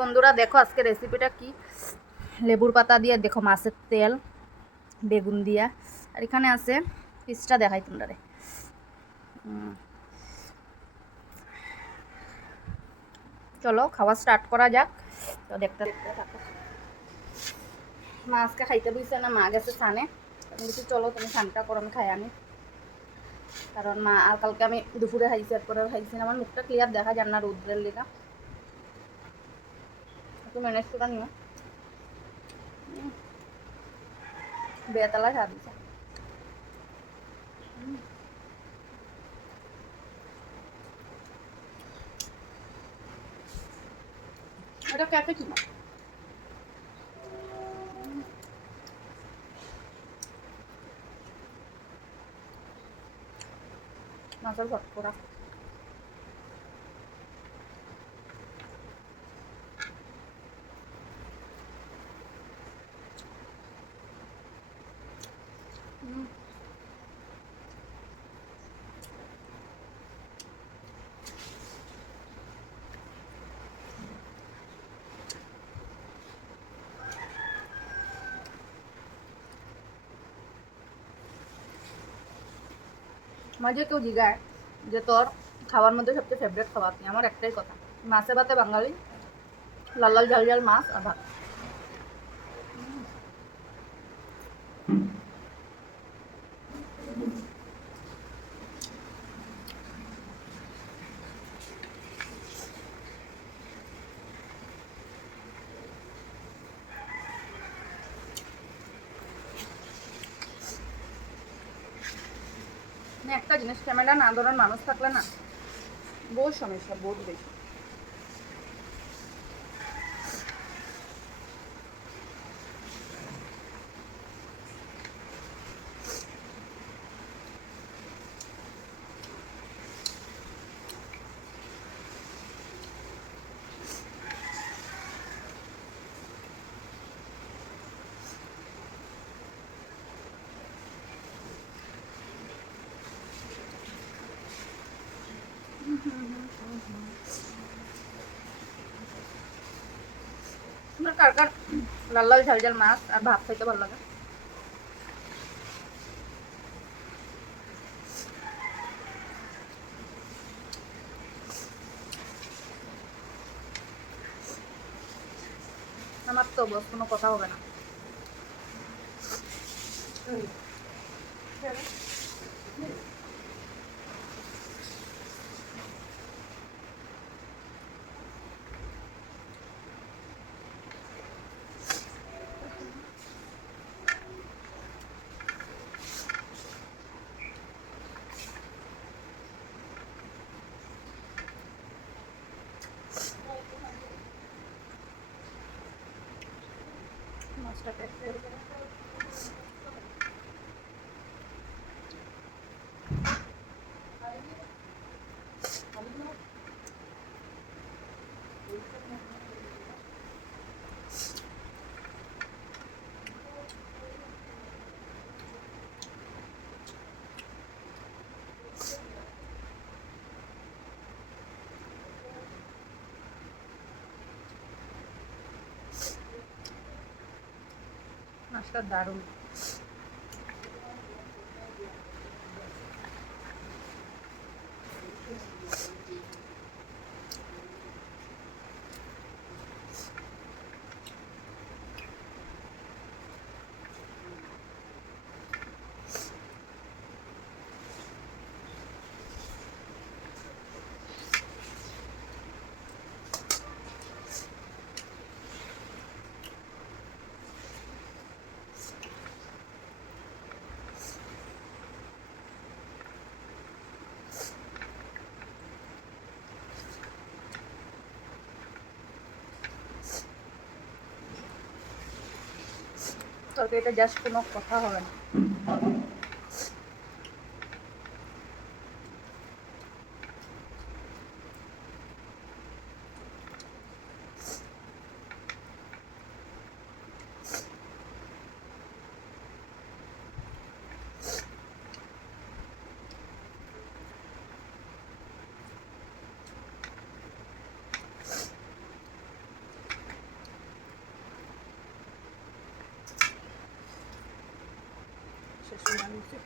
বন্ধুরা দেখো আজকে রেসিপিটা কি। লেবুর পাতা দিয়ে দেখো মাছের তেল বেগুন দিয়া, আর এখানে আছে পিসটা দেখাই তোমরা। চলো খাওয়া স্টার্ট করা যাক। তো দেখতে দেখতে থাকো। মা আজকে খাইতে বইছে না, মা গেছে সানে। আমি বলছি চলো তুমি সানটা করো, আমি খাই আনি। কারণ মা আর কালকে আমি দুপুরে খাইছি, এরপরে খাইছি না। আমার মুখটা ক্লিয়ার দেখা যান না রৌদ্রের লিগা। একটু ম্যানেজ করে নিও। বেতালা স্বাদ দিছে। এটা ক্যাফে কিনা মাছের ভটকরা। মাঝে কেউ জিগায় যে তোর খাওয়ার মধ্যে সবচেয়ে ফেভারিট খাবার কি, আমার একটাই কথা, মাছে ভাতে বাঙালি, লাল লাল ঝাল ঝাল মাছ আর ভাত। মানে একটা জিনিস, ক্যামেরা না ধরার মানুষ থাকলে না বহুত সমস্যা, বহুত বেশি। তোমার কার কার লাল লাল ঝাল ঝাল মাছ আর ভাত খাইতে ভালো লাগে? আমার তো বস কোনো কথা হবে না। মাছটা টেস্ট করে মাছটা দারুণ। তরকারিটা জাস্ট কোনো কথা হবে না। শেষ করে আনছি